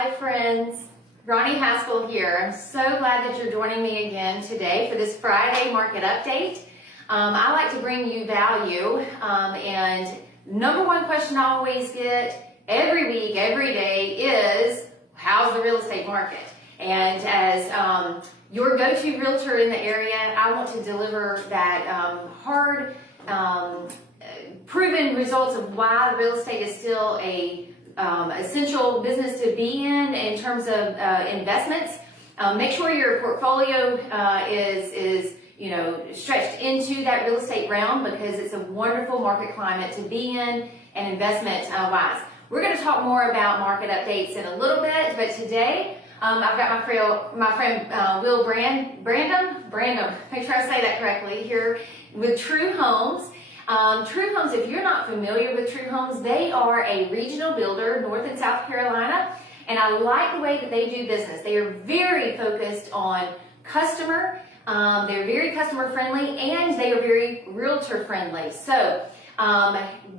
Hi friends, Roni Haskell here. I'm so glad that you're joining me again today for this Friday market update. I like to bring you value, and number one question I always get every week, every day is, how's the real estate market? And as your go-to realtor in the area, I want to deliver that hard, proven results of why the real estate is still a essential business to be in terms of investments. Make sure your portfolio is stretched into that real estate realm, because it's a wonderful market climate to be in and investment wise. We're going to talk more about market updates in a little bit, but today I've got my friend Will Brandom, make sure I say that correctly, here with True Homes. True Homes, if you're not familiar with True Homes, they are a regional builder, North and South Carolina, and I like the way that they do business. They are very focused on customer, they're very customer friendly, and they are very realtor friendly. So,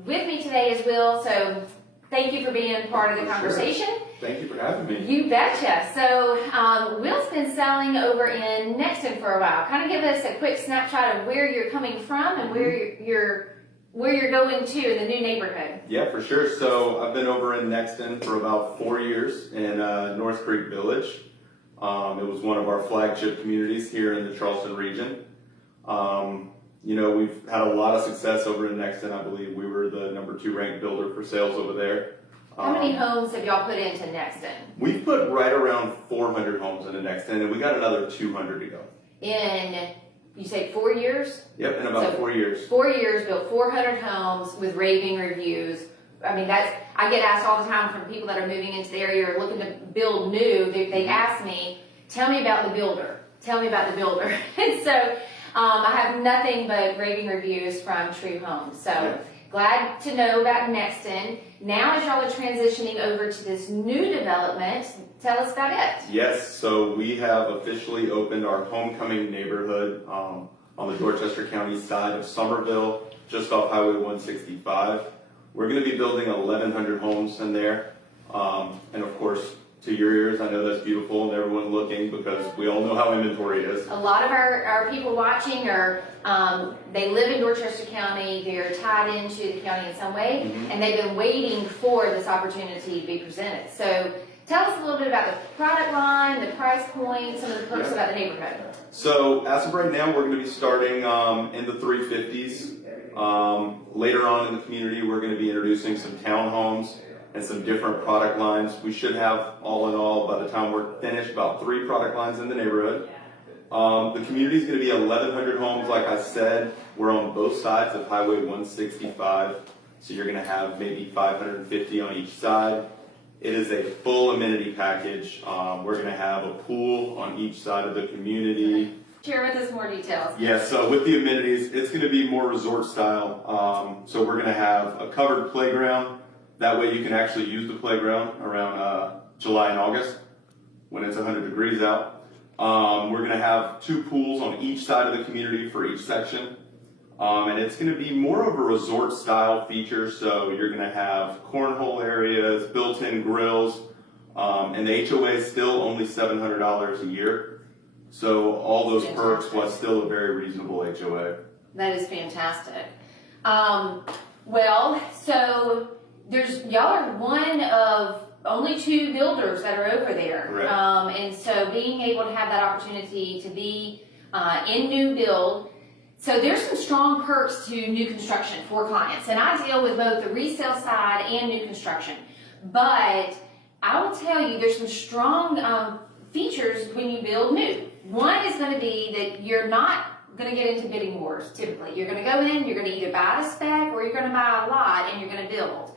with me today is Will, so thank you for being part of the conversation. Sure. Thank you for having me. You betcha. So Will's been selling over in Nexton for a while. Kind of give us a quick snapshot of where you're coming from and where you're going to in the new neighborhood. Yeah, for sure. So I've been over in Nexton for about 4 years in North Creek Village. It was one of our flagship communities here in the Charleston region. We've had a lot of success over in Nexton. I believe we were the #2 ranked builder for sales over there. How many homes have y'all put into Nexton? We've put right around 400 homes into Nexton, and we got another 200 to go. In, you say 4 years? Yep, in about 4 years. 4 years, built 400 homes with raving reviews. I mean, I get asked all the time from people that are moving into the area or looking to build new. They ask me, tell me about the builder. Tell me about the builder. And so I have nothing but raving reviews from True Homes. So yeah. Glad to know about Nexton. Now as y'all are transitioning over to this new development, tell us about it. Yes, so we have officially opened our homecoming neighborhood on the Dorchester County side of Somerville, just off Highway 165. We're going to be building 1,100 homes in there. And of course, to your ears, I know that's beautiful and everyone's looking, because we all know how inventory is. A lot of our people watching are, they live in Dorchester County, they're tied into the county in some way, and they've been waiting for this opportunity to be presented. So tell us a little bit about the product line, the price point, some of the perks about the neighborhood. So as of right now, we're going to be starting in the 350s. Later on in the community, we're going to be introducing some townhomes and some different product lines. We should have, all in all, by the time we're finished, about 3 product lines in the neighborhood. The community is going to be 1,100 homes, like I said. We're on both sides of Highway 165, so you're going to have maybe 550 on each side. It is a full amenity package. We're going to have a pool on each side of the community. Share with us more details. Yeah, so with the amenities, it's going to be more resort style. So we're going to have a covered playground. That way you can actually use the playground around July and August when it's 100 degrees out. We're going to have 2 pools on each side of the community for each section. And it's going to be more of a resort style feature. So you're going to have cornhole areas, built-in grills, and the HOA is still only $700 a year. So all those perks was still a very reasonable HOA. That is fantastic. So y'all are one of only 2 builders that are over there. Right. And so being able to have that opportunity to be in new build, so there's some strong perks to new construction for clients. And I deal with both the resale side and new construction. But I will tell you, there's some strong features when you build new. One is going to be that you're not going to get into bidding wars typically. You're going to go in, you're going to either buy a spec or you're going to buy a lot and you're going to build.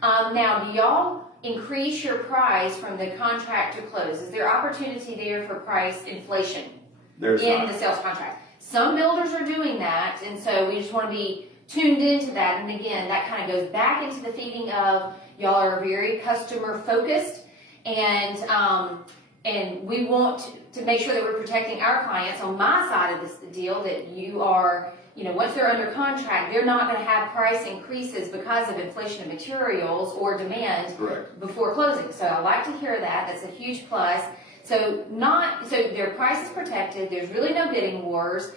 Now, do y'all increase your price from the contract to close? Is there opportunity there for price inflation There's in not. the sales contract? Some builders are doing that, and so we just want to be tuned into that. And again, that kind of goes back into the feeding of y'all are very customer focused, and we want to make sure that we're protecting our clients on my side of this deal, that you are once they're under contract, they're not going to have price increases because of inflation of materials or demand Correct. before closing. So I like to hear that. That's a huge plus. So their price is protected. There's really no bidding wars.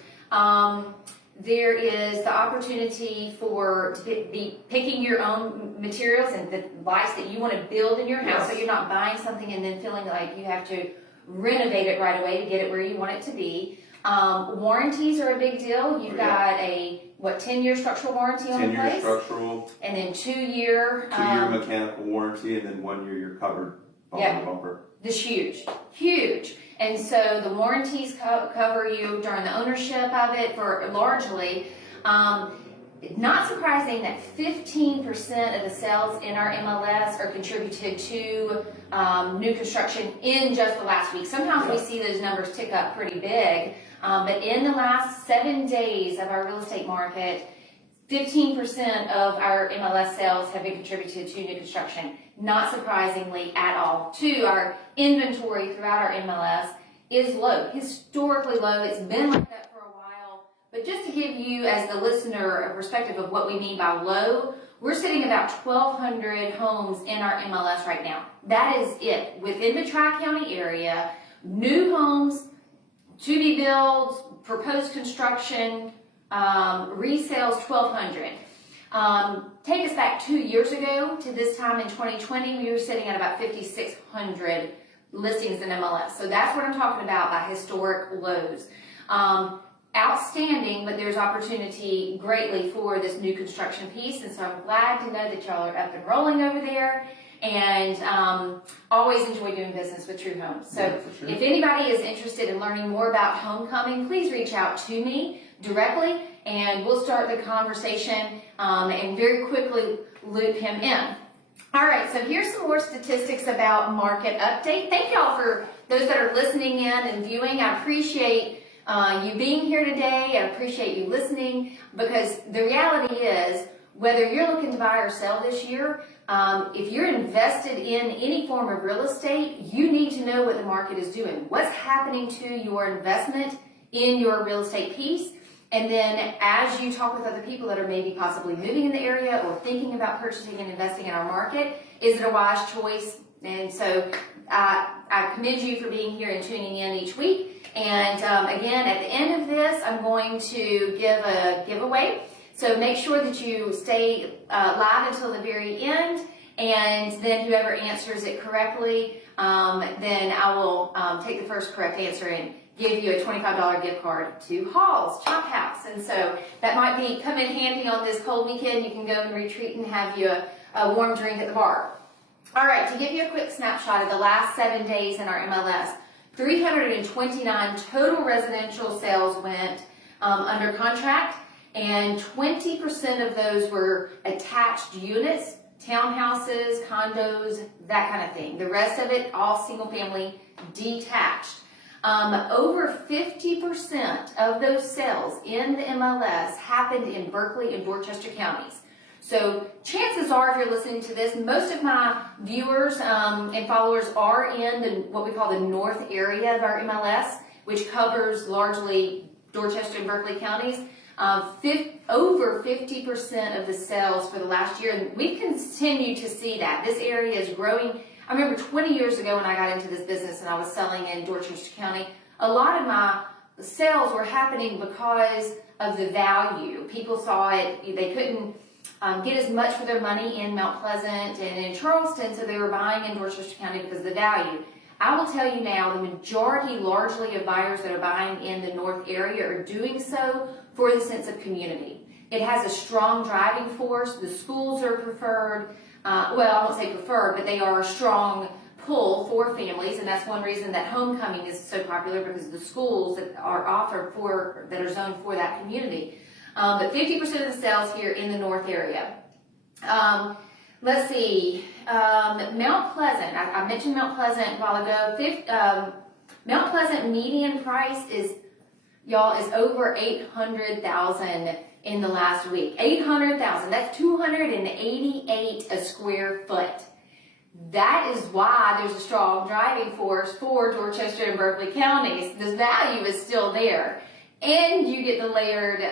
There is the opportunity to be picking your own materials and the lights that you want to build in your house. So you're not buying something and then feeling like you have to renovate it right away to get it where you want it to be. Warranties are a big deal. You've got a 10-year structural warranty on the place? 10-year structural. And then 2-year. 2-year mechanical warranty, and then 1 year you're covered bumper to bumper. This huge. And so the warranties cover you during the ownership of it for largely. Not surprising that 15% of the sales in our MLS are contributed to new construction in just the last week. Sometimes we see those numbers tick up pretty big, but in the last 7 days of our real estate market, 15% of our MLS sales have been contributed to new construction. Not surprisingly at all. Our inventory throughout our MLS is low, historically low. It's been like that for a while. But just to give you, as the listener, a perspective of what we mean by low, we're sitting about 1,200 homes in our MLS right now. That is it. Within the Tri-County area, new homes, to be built, proposed construction, resales 1,200. Take us back 2 years ago to this time in 2020, we were sitting at about 5,600 listings in MLS. So that's what I'm talking about by historic lows. Outstanding, but there's opportunity greatly for this new construction piece. And so I'm glad to know that y'all are up and rolling over there. And always enjoy doing business with True Homes. So if anybody is interested in learning more about homecoming, please reach out to me directly and we'll start the conversation and very quickly loop him in. All right, so here's some more statistics about market update. Thank y'all for those that are listening in and viewing. I appreciate you being here today. I appreciate you listening, because the reality is, whether you're looking to buy or sell this year, if you're invested in any form of real estate, you need to know what the market is doing. What's happening to your investment in your real estate piece? And then as you talk with other people that are maybe possibly moving in the area or thinking about purchasing and investing in our market, is it a wise choice? And so I commend you for being here and tuning in each week. And again, at the end of this, I'm going to give a giveaway. So make sure that you stay live until the very end. And then whoever answers it correctly, then I will take the first correct answer and give you a $25 gift card to Hall's Chop House. And so that might come in handy on this cold weekend. You can go and retreat and have you a warm drink at the bar. All right, to give you a quick snapshot of the last 7 days in our MLS, 329 total residential sales went under contract, and 20% of those were attached units, townhouses, condos, that kind of thing. The rest of it, all single family detached. Over 50% of those sales in the MLS happened in Berkeley and Dorchester counties. So chances are, if you're listening to this, most of my viewers and followers are in what we call the north area of our MLS, which covers largely Dorchester and Berkeley counties. Over 50% of the sales for the last year, and we continue to see that. This area is growing. I remember 20 years ago when I got into this business and I was selling in Dorchester County, a lot of my sales were happening because of the value. People saw it, they couldn't get as much for their money in Mount Pleasant and in Charleston, so they were buying in Dorchester County because of the value. I will tell you now, the majority largely of buyers that are buying in the north area are doing so for the sense of community. It has a strong driving force. The schools are preferred. Well, I won't say preferred, but they are a strong pull for families, and that's one reason that homecoming is so popular, because the schools that are offered that are zoned for that community. But 50% of the sales here in the north area. Let's see, Mount Pleasant. I mentioned Mount Pleasant a while ago. Mount Pleasant median price is over $800,000 in the last week. $800,000. That's $288 a square foot. That is why there's a strong driving force for Dorchester and Berkeley counties. The value is still there. and you get the layered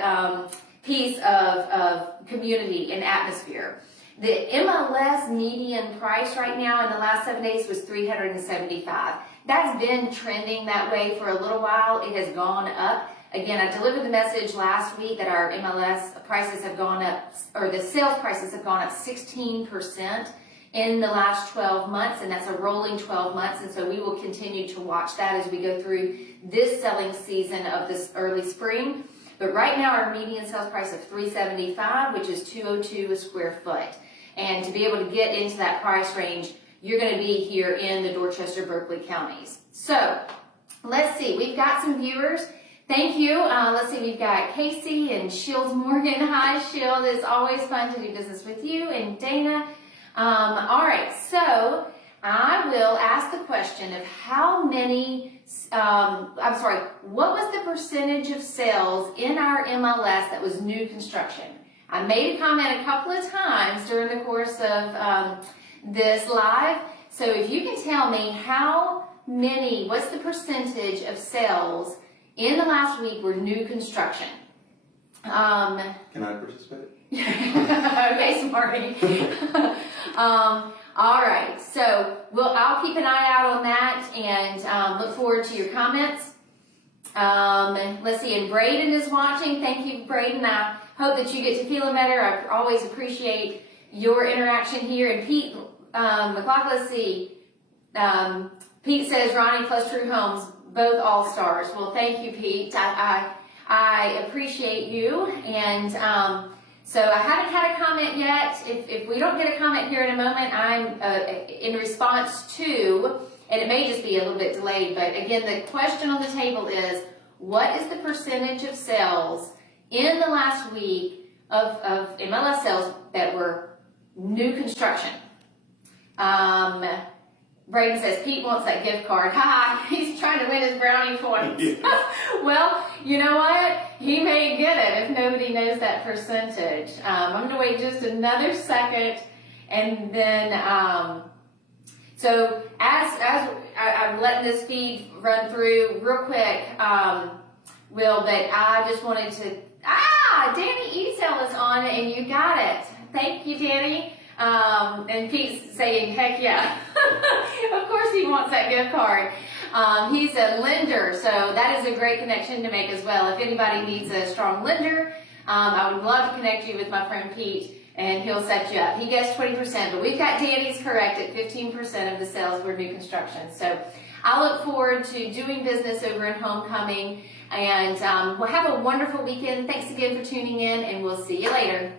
piece of community and atmosphere. The MLS median price right now in the last 7 days was $375. That's been trending that way for a little while. It has gone up. Again, I delivered the message last week that our MLS prices have gone up, or the sales prices have gone up 16% in the last 12 months, and that's a rolling 12 months, and so we will continue to watch that as we go through this selling season of this early spring. But right now, our median sales price of $375, which is $202 a square foot. And to be able to get into that price range, you're going to be here in the Dorchester, Berkeley counties. So let's see, we've got some viewers. Thank you. Let's see, we've got Casey and Shields Morgan. Hi, Shield. It's always fun to do business with you. And Dana. All right, so I will ask the question of how many, what was the percentage of sales in our MLS that was new construction? I made a comment a couple of times during the course of this live. So if you can tell me what's the percentage of sales in the last week were new construction? Can I participate? Okay, Smarty. All right, so I'll keep an eye out on that and look forward to your comments. Let's see, and Braden is watching. Thank you, Braden. I hope that you get to feeling better. I always appreciate your interaction here. And Pete McLaughlin, let's see. Pete says Ronnie plus True Homes, both all-stars. Well, thank you, Pete. I appreciate you. And so I haven't had a comment yet. If we don't get a comment here in a moment, I'm in response to, and it may just be a little bit delayed, but again, the question on the table is, what is the percentage of sales in the last week of MLS sales that were new construction? Braden says, Pete wants that gift card. Ha! He's trying to win his brownie points. Yeah. Well, you know what? He may get it if nobody knows that percentage. I'm going to wait just another second, and then, so as I'm letting this feed run through real quick, Will, but I just wanted to, Danny Easel is on it, and you got it. Thank you, Danny. And Pete's saying, heck yeah. Of course he wants that gift card. He's a lender, so that is a great connection to make as well. If anybody needs a strong lender, I would love to connect you with my friend Pete, and he'll set you up. He gets 20%, but we've got Danny's correct at 15% of the sales were new construction. So I look forward to doing business over in Homecoming, and we'll have a wonderful weekend. Thanks again for tuning in, and we'll see you later.